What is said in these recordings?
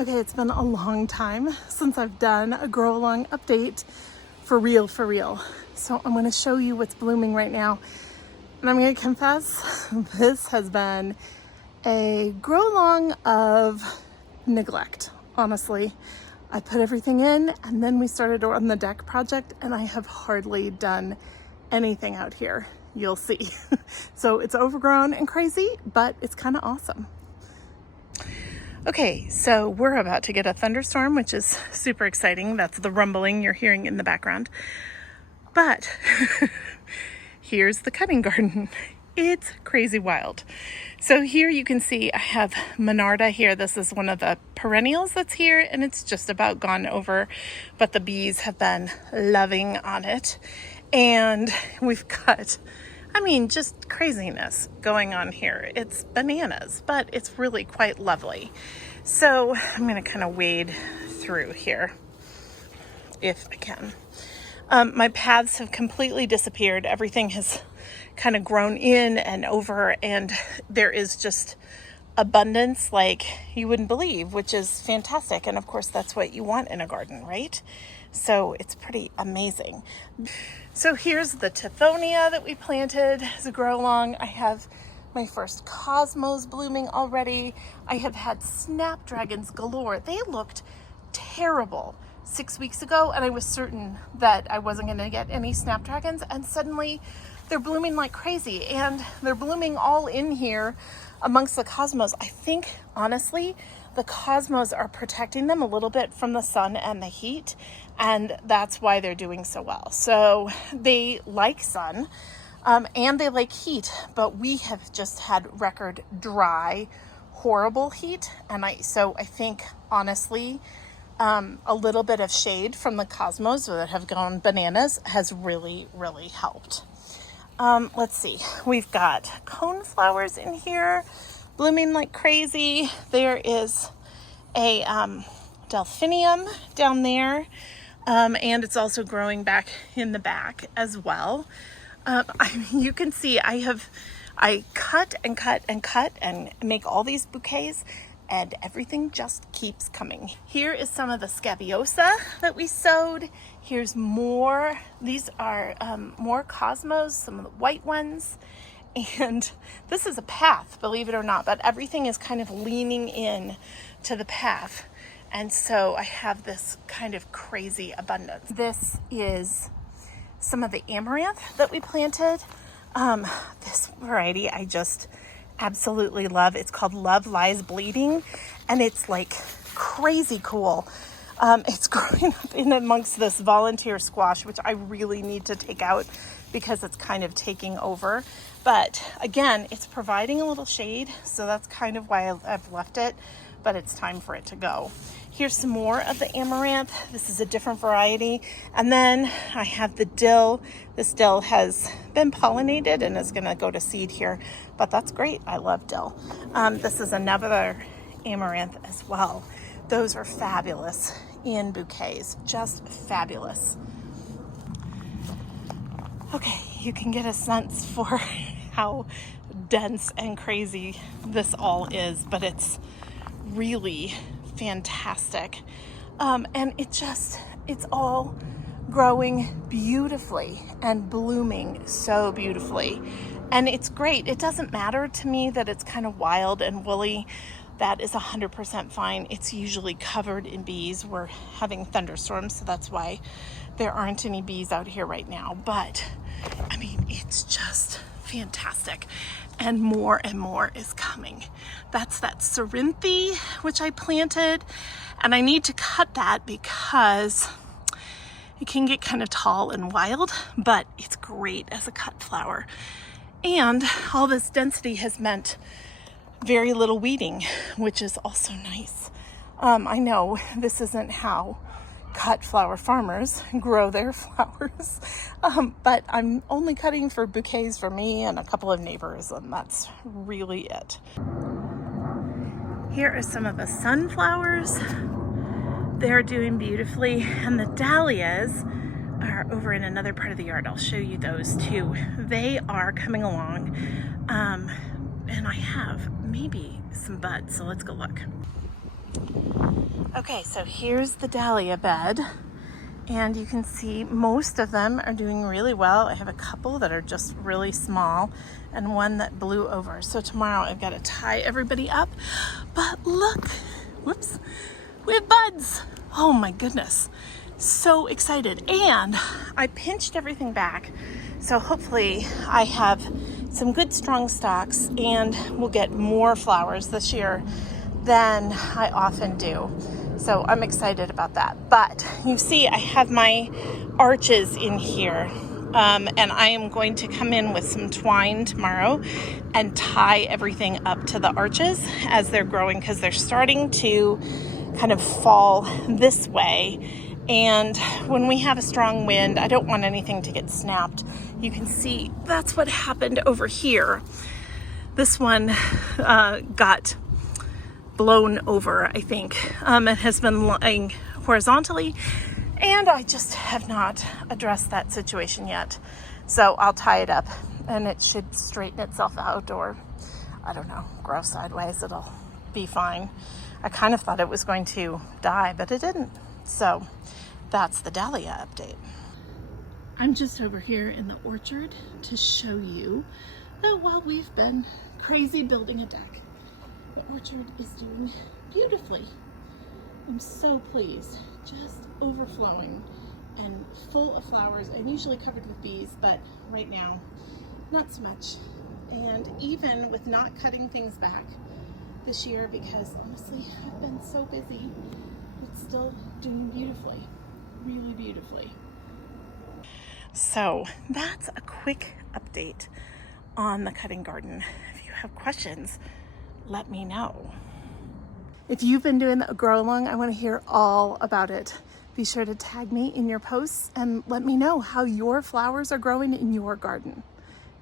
Okay, it's been a long time since I've done a grow along update for real. So I'm gonna show you what's blooming right now. And I'm gonna confess, this has been a grow along of neglect, honestly. I put everything in and then we started on the deck project and I have hardly done anything out here. You'll see. So it's overgrown and crazy, but it's kind of awesome. Okay, so we're about to get a thunderstorm, which is super exciting. That's the rumbling you're hearing in the background. But here's the cutting garden. It's crazy wild. So here you can see I have Monarda here. This is one of the perennials that's here, and it's just about gone over, but the bees have been loving on it. And we've got, just craziness going on here. It's bananas, but it's really quite lovely. So I'm going to kind of wade through here if I can. My paths have completely disappeared. Everything has kind of grown in and over, and there is just abundance like you wouldn't believe, which is fantastic. And of course, that's what you want in a garden, right? So it's pretty amazing. So here's the Tithonia that we planted as a grow along. I have my first cosmos blooming already. I have had snapdragons galore. They looked terrible 6 weeks ago, and I was certain that I wasn't going to get any snapdragons, and suddenly they're blooming like crazy, and they're blooming all in here amongst the cosmos. I think, honestly, the cosmos are protecting them a little bit from the sun and the heat, and that's why they're doing so well. So they like sun, and they like heat, but we have just had record dry, horrible heat, and I think, honestly, a little bit of shade from the cosmos that have gone bananas has really helped. Let's see, we've got cone flowers in here blooming like crazy. There is a delphinium down there, and it's also growing back in the back as well. You can see I cut and make all these bouquets, and everything just keeps coming. Here is some of the scabiosa that we sowed. Here's more. These are more cosmos, some of the white ones. And this is a path, believe it or not, but everything is kind of leaning in to the path. And so I have this kind of crazy abundance. This is some of the amaranth that we planted. This variety I just absolutely love. It's called Love Lies Bleeding, and it's like crazy cool. It's growing up in amongst this volunteer squash, which I really need to take out because it's kind of taking over. But again, it's providing a little shade, so that's kind of why I've left it, but it's time for it to go. Here's some more of the amaranth. This is a different variety. And then I have the dill. This dill has been pollinated and is gonna go to seed here, but that's great. I love dill. This is another amaranth as well. Those are fabulous in bouquets, just fabulous. Okay, you can get a sense for how dense and crazy this all is, but it's really fantastic. And it's all growing beautifully and blooming so beautifully. And it's great. It doesn't matter to me that it's kind of wild and woolly. That is 100% fine. It's usually covered in bees. We're having thunderstorms, so that's why there aren't any bees out here right now. But it's just fantastic. And more is coming. That's that Cerinthe, which I planted. And I need to cut that because it can get kind of tall and wild, but it's great as a cut flower. And all this density has meant very little weeding, which is also nice. I know this isn't how cut flower farmers grow their flowers, but I'm only cutting for bouquets for me and a couple of neighbors, and that's really it. Here are some of the sunflowers. They're doing beautifully, and the dahlias are over in another part of the yard. I'll show you those too. They are coming along, and I have maybe some buds, so let's go look. Okay, so here's the dahlia bed, and you can see most of them are doing really well. I have a couple that are just really small and one that blew over. So tomorrow I've got to tie everybody up. But look, whoops, we have buds. Oh my goodness, so excited. And I pinched everything back, so hopefully I have some good strong stalks and we'll get more flowers this year than I often do. So I'm excited about that. But you see, I have my arches in here, and I am going to come in with some twine tomorrow and tie everything up to the arches as they're growing, because they're starting to kind of fall this way. And when we have a strong wind, I don't want anything to get snapped. You can see that's what happened over here. This one got blown over, I think. It has been lying horizontally, and I just have not addressed that situation yet. So I'll tie it up and it should straighten itself out, or I don't know, grow sideways. It'll be fine. I kind of thought it was going to die, but it didn't. So that's the dahlia update. I'm just over here in the orchard to show you that while we've been crazy building a deck, the orchard is doing beautifully. I'm so pleased. Just overflowing and full of flowers. I'm usually covered with bees, but right now, not so much. And even with not cutting things back this year, because honestly, I've been so busy, it's still doing beautifully, really beautifully. So that's a quick update on the cutting garden. If you have questions, let me know. If you've been doing the grow along, I want to hear all about it. Be sure to tag me in your posts and let me know how your flowers are growing in your garden.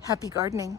Happy gardening.